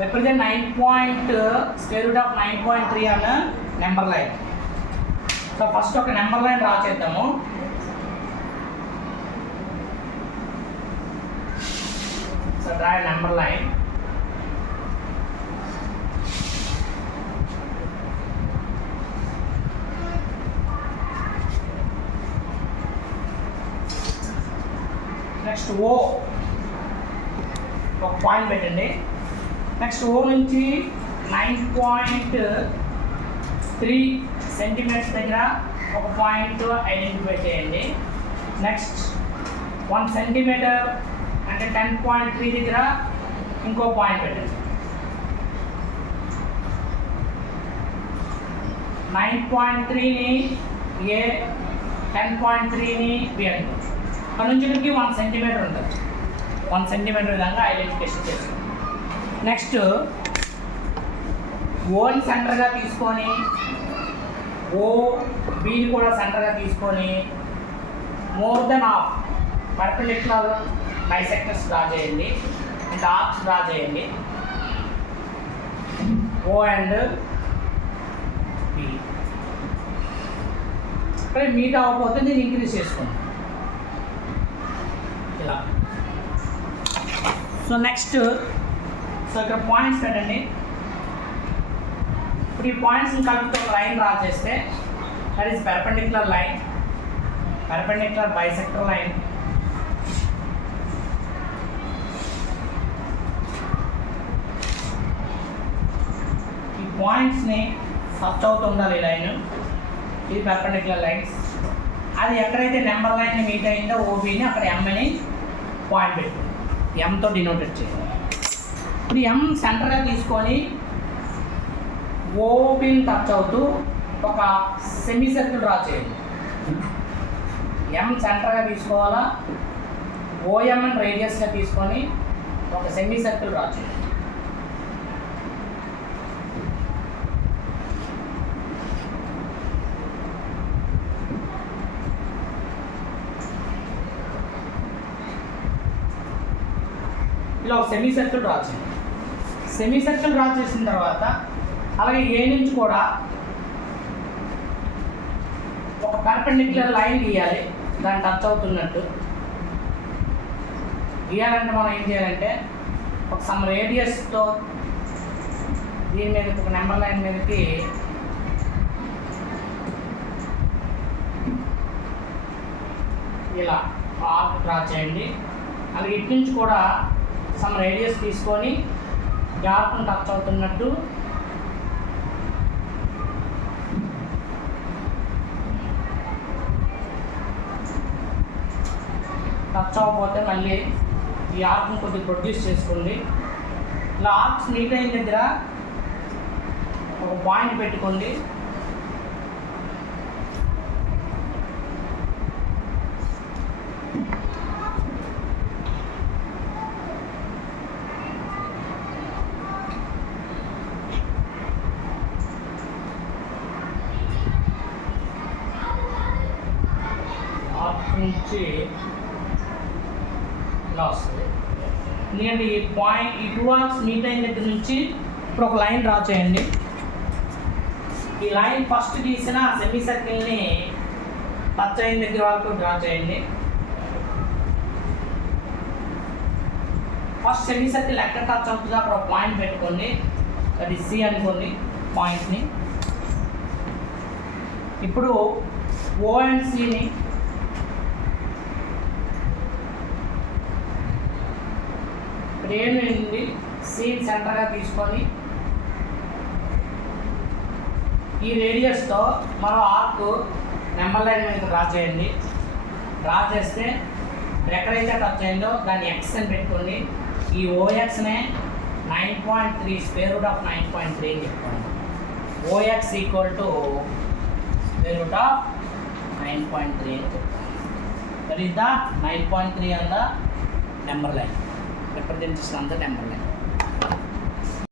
represent 9.3 on a number line. So first ఒక number line draw చేద్దాము. So draw a number line. Next ఓ ఒక point పెట్టండి. నెక్స్ట్ ఓ నుంచి 9.3 సెంటీమీటర్స్ దగ్గర ఒక పాయింట్ ఐడెంటిఫై చేయండి. నెక్స్ట్ 1 సెంటీమీటర్ అంటే 10.3 దగ్గర ఇంకో పాయింట్ పెట్టండి. 9.3ని ఏ, 10.3ని బి అండి. అక్కడ నుంచి 1 సెంటీమీటర్ ఉంటుంది. 1 సెంటీమీటర్ విధంగా ఐడెంటిఫికేషన్ చేస్తాం. నెక్స్ట్ ఓని సెంటర్గా తీసుకొని ఓ బిని కూడా సెంటర్గా తీసుకొని more than half perpendicular bisectors draw చేయండి, అంటే ఆర్క్స్ డ్రా చేయండి. ఓ అండ్ బి ఇక్కడ మీట్ అవ్వకపోతే నేను ఇంక్రీజ్ చేసుకోండి ఇలా. సో నెక్స్ట్ ఇక్కడ పాయింట్స్ పెట్టండి. ఇప్పుడు ఈ పాయింట్స్ని కలిపి ఒక లైన్ డ్రా చేస్తే that is perpendicular line, perpendicular bisector line. ఈ పాయింట్స్ని టచ్ అవుతూ ఉండాలి ఈ లైన్. ఇది పెర్పెండిక్యులర్ లైన్స్. అది ఎక్కడైతే నెంబర్ లైన్ మీట్ అయిందో ఓబీని అక్కడ ఎంని పాయింట్ పెట్టు, ఎంతో డినోటెడ్ చేయాలి. ఇప్పుడు ఎం సెంటర్గా తీసుకొని ఓబీని టచ్ అవుతూ ఒక సెమీ సర్కిల్ డ్రా చేయండి. ఎం సెంటర్గా తీసుకోవాలా, ఓఎం అని రేడియస్గా తీసుకొని ఒక సెమీ సర్కిల్ డ్రా చేయండి. ఇలా ఒక సెమీ సర్కిల్ డ్రా చేయండి. సెమీ సర్కిల్ డ్రా చేసిన తర్వాత అలాగే ఏ నుంచి కూడా ఒక పర్పెండిక్యులర్ లైన్ గీయాలి, దాన్ని టచ్ అవుతున్నట్టు గీయాలంటే మనం ఏం చేయాలంటే ఒక సమ్ రేడియస్తో దీని మీద ఒక నెంబర్ లైన్ మీదకి ఇలా ఆర్క్ డ్రా చేయండి. అలాగే ఇటు నుంచి కూడా సమ్ రేడియస్ తీసుకొని ఆర్క్ను టచ్ అవుతున్నట్టు టచ్ అవ్వకపోతే మళ్ళీ ఈ ఆర్క్ను కొద్దిగా ప్రొడ్యూస్ చేసుకోండి. ఇలా ఆర్క్స్ మీట్ అయిన దగ్గర ఒక పాయింట్ పెట్టుకోండి. నుంచి ఇలా వస్తుంది. ఎందుకంటే ఈ పాయింట్ ఈ 2 ఆర్క్స్ మీట్ అయిన దగ్గర నుంచి ఇప్పుడు ఒక లైన్ డ్రా చేయండి. ఈ లైన్ ఫస్ట్ గీసిన సెమీ సర్కిల్ని టచ్ అయిన దగ్గర వరకు డ్రా చేయండి. ఫస్ట్ సెమీ సర్కిల్ ఎక్కడ టచ్ అవుతుందో అక్కడ ఒక పాయింట్ పెట్టుకోండి, అది సి అనుకోండి పాయింట్ని. ఇప్పుడు ఓ అండ్ సిని ఏ నుండి సి సెంటర్గా తీసుకొని ఈ రేడియస్తో మనం ఆర్క్ నెంబర్ లైన్ మీద డ్రా చేయండి. డ్రా చేస్తే ఎక్కడైతే టచ్ అయిందో దాన్ని ఎక్స్ అని పెట్టుకోండి. ఈ ఓఎక్స్నే 9.3 స్క్వేర్ రూట్ ఆఫ్ 9.3 అని చెప్పుకోండి. OX equal to square root of 9.3 అని చెప్పుకోండి. That is the 9.3 on the number line, represents on the number line.